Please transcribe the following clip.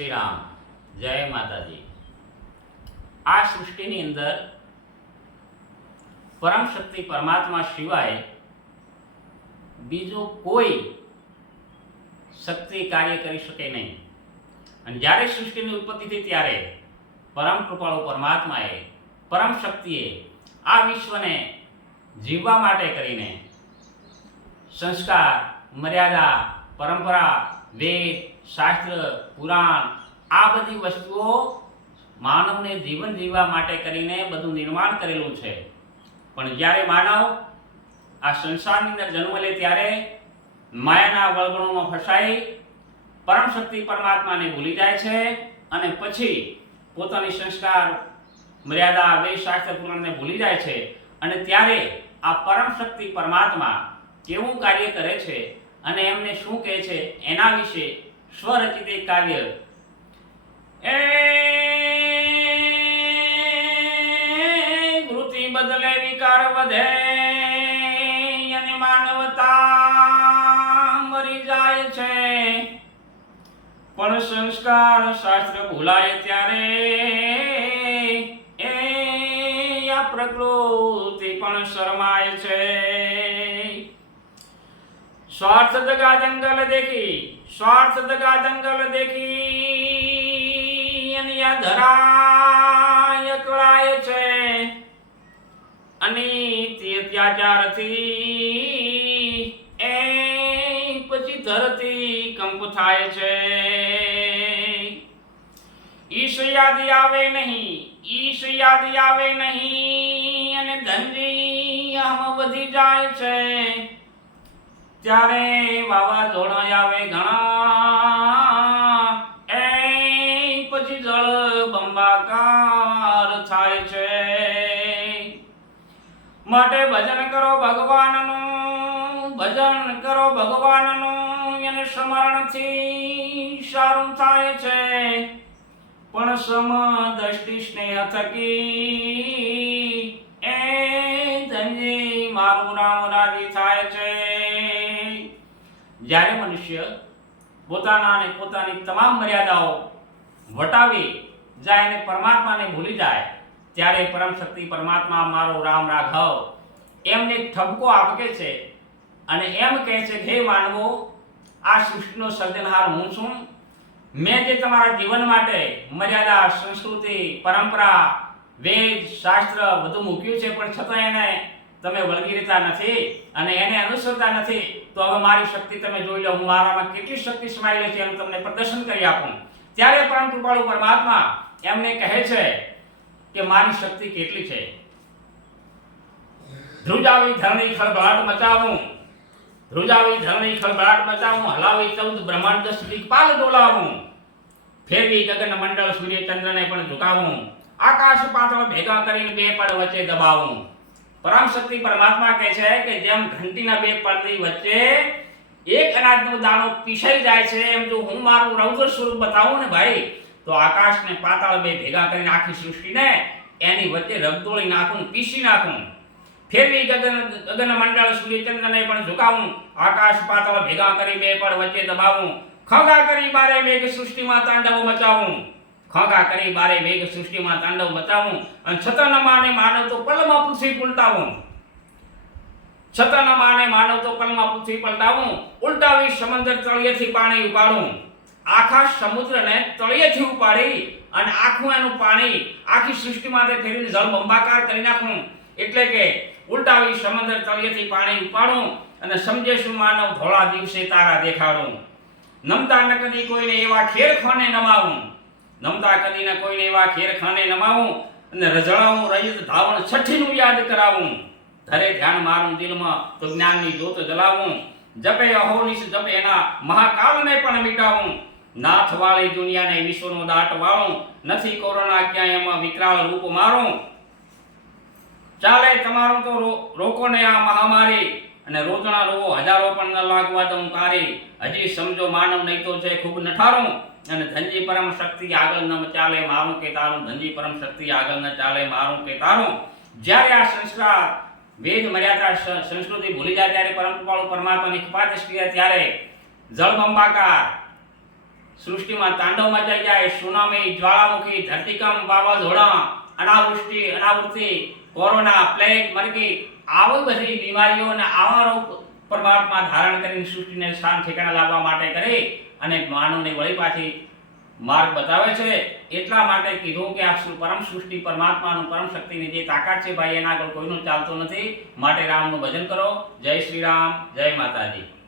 શ્રી રામ. જય માતાજી. આ સૃષ્ટિની અંદર પરમ શક્તિ પરમાત્મા સિવાય બીજો કોઈ શક્તિ કાર્ય કરી શકે નહીં. અને જ્યારે સૃષ્ટિની ઉત્પત્તિ થઈ ત્યારે પરમ કૃપાળુ પરમાત્માએ, પરમ શક્તિએ આ વિશ્વને જીવવા માટે કરીને સંસ્કાર, મર્યાદા, પરંપરા, વેદ, શાસ્ત્ર, પુરાણ આ બધી વસ્તુઓ માનવને જીવન જીવવા માટે કરીને બધું નિર્માણ કરેલું છે. પણ જ્યારે માનવ આ સંસારની અંદર જન્મ લે ત્યારે માયાના વળગણોમાં ફસાઈ પરમ શક્તિ પરમાત્માને ભૂલી જાય છે અને પછી પોતાની સંસ્કાર, મર્યાદા, વેદ, શાસ્ત્ર, પુરાણને ભૂલી જાય છે. અને ત્યારે આ પરમ શક્તિ પરમાત્મા કેવું કાર્ય કરે છે અને એમને શું કહે છે એના વિશે સ્વરચિત એક કાવ્ય એ વૃત્તિ બદલે વિકાર વધે અને માનવતા મરી જાય છે, પણ સંસ્કાર શાસ્ત્ર ભૂલાય ત્યારે એ આ પ્રકૃતિ પણ શરમાય છે. स्वार्थ दगा दंगल देखी, स्वार्थ दगा दंगल देखी अनिया धराय कळाय छे, अनित्य त्याचार थी ए પછી ધરતી કંપ થાય છે. ઈશ યાદ આવે નહીં, ઈશ યાદ આવે નહીં અને ધનજી આમ વધી જાય છે. ત્યારે વાવાઝોડા આવે ઘણા એ પછી જળ બંબાકાર થાય છે. માટે ભજન કરો ભગવાનનું, ભજન કરો ભગવાનનું અને સ્મરણથી સારું થાય છે. પણ સમ દ્રષ્ટિ સ્નેહ થકી એ ધનજી મારું નામ રાજી થાય છે. જ્યારે મનુષ્ય પોતાના અને પોતાની તમામ મર્યાદાઓ વટાવી જાય અને પરમાત્માને ભૂલી જાય ત્યારે પરમ શક્તિ પરમાત્મા મારો રામ રાઘવ એમને ઠપકો આપે છે અને એમ કહે છે કે હે માનવો, આ સૃષ્ટિનો સર્જનહાર હું છું. મેં જે તમારા જીવન માટે મર્યાદા, સંસ્કૃતિ, પરંપરા, વેદ, શાસ્ત્ર બધું મૂક્યું છે, પણ છતાં એને તમે વળગી રહેતા નથી અને એને અનુસરતા નથી. તો હવે મારી શક્તિ તમે જોઈ લો, હું મારામાં કેટલી શક્તિ સમાયેલી છે એનું તમને પ્રદર્શન કરી આપું. ત્યારે પરમ કૃપાળુ પરમાત્મા એમને કહે છે કે મારી શક્તિ કેટલી છે. ધ્રુજાવી ધરણી ખળભળાટ મચાવું, ધ્રુજાવી ધરણી ખળભળાટ મચાવું, હલાવી 14 બ્રહ્માંડ 10 દિક્પાલ ડોલાવું, ફેરવી ગગન મંડળ સૂર્ય ચંદ્રને પણ ઝુકાવું, આકાશ પાતાળ ભેગા કરીને બે પડ વચ્ચે દબાવું. પરમ શક્તિ પરમાત્મા કહે છે કે જેમ ઘંટીના બે પડની વચ્ચે એક અનાજનો દાણો પીસાઈ જાય છે, એમ જો હું મારું રૌદ્ર સ્વરૂપ બતાવું ને ભાઈ, તો આકાશ ને પાતાળ બે ભેગા કરીને આખી સૃષ્ટિને એની વચ્ચે રગદોળી નાખું, પીસી નાખું. ફેરવી ગગન મંડળ સૂર્ય ચંદ્રને પણ ઝુકાવું, આકાશ પાતાળ ભેગા કરી બે પડ વચ્ચે દબાવું, ખગા કરી બારે મેઘ સૃષ્ટિમાં તાંડવ મચાવું, ખગા કરી બારે મેઘ સૃષ્ટિમાં તાંડવ મચાવું. અને છતાં ન માને માનવ તો પલમાં પૃથ્વી પલટાવું, છતાં ન માને માનવ તો પલમાં પૃથ્વી પલટાવું, ઉલટાવી સમુદ્ર તળિયેથી પાણી ઉપાડું, આખા સમુદ્રને તળિયેથી ઉપાડી અને આખું એનું પાણી આખી સૃષ્ટિમાંથી ફેરવીને જળ બંબાકાર કરી નાખું. એટલે કે ઉલટાવી સમુદ્ર તળિયેથી પાણી ઉપાડું અને સમજે શું માનવ ધોળા દિવસે તારા દેખાડું. નમતા ન કદી કોઈને એવા ખેરખાને નમાવું, નમતા કદી ન કોઈને એવા ખેરખાને નમાવું અને રજળાવું રહિત ધાવણ છઠ્ઠીનું યાદ કરાવું. ધરે ધ્યાન મારું દિલમાં તો જ્ઞાનની જ્યોત જલાવું, જપે અહોનિશ જપે એના મહાકાળને પણ મિટાવું. નાથ વાળી દુનિયાને વિશ્વનો દાટ વાળું, નથી કોરોના ક્યાંય એમાં વિકરાળ રૂપ મારું. ચાલે તમારું તો રોકોને આ મહામારી, અને રોજના રોવો હજારો પણ ન લાગવા દઉં કારી. હજી સમજો માનવ નહીં તો છે ખૂબ નઠારું, અને ધનજી પરમ શક્તિ આગળ ન ચાલે મારું કે તારું, ધનજી પરમ શક્તિ આગળ ન ચાલે મારું કે તારું. જ્યારે આ સંસ્કાર, વેદ, મર્યાદા, સંસ્કૃતિ ભૂલી જાય ત્યારે પરમ કૃપાળુ પરમાત્માની કૃપા દ્રષ્ટિ ત્યારે જળબંબાકાર સૃષ્ટિમાં તાંડવ મચાઈ જાય, સુનામી, જ્વાળામુખી, ધરતીકંપ, વાવાઝોડા, અનાવૃષ્ટિ, અનાવૃત્તિ, કોરોના, પ્લેગ, મરકી, આવી બધી બીમારીઓને આવા રોગ પરમાત્મા ધારણ કરીને સૃષ્ટિને સ્થાન ઠેકાણા લાવવા માટે કરે અને માનવને વળી પાછી માર્ગ બતાવે છે. એટલા માટે કીધું કે આ પરમ સૃષ્ટિ પરમાત્માનું પરમ શક્તિની જે તાકાત છે ભાઈ એના આગળ કોઈનું ચાલતું નથી. માટે રામનું ભજન કરો. જય શ્રી રામ, જય માતાજી.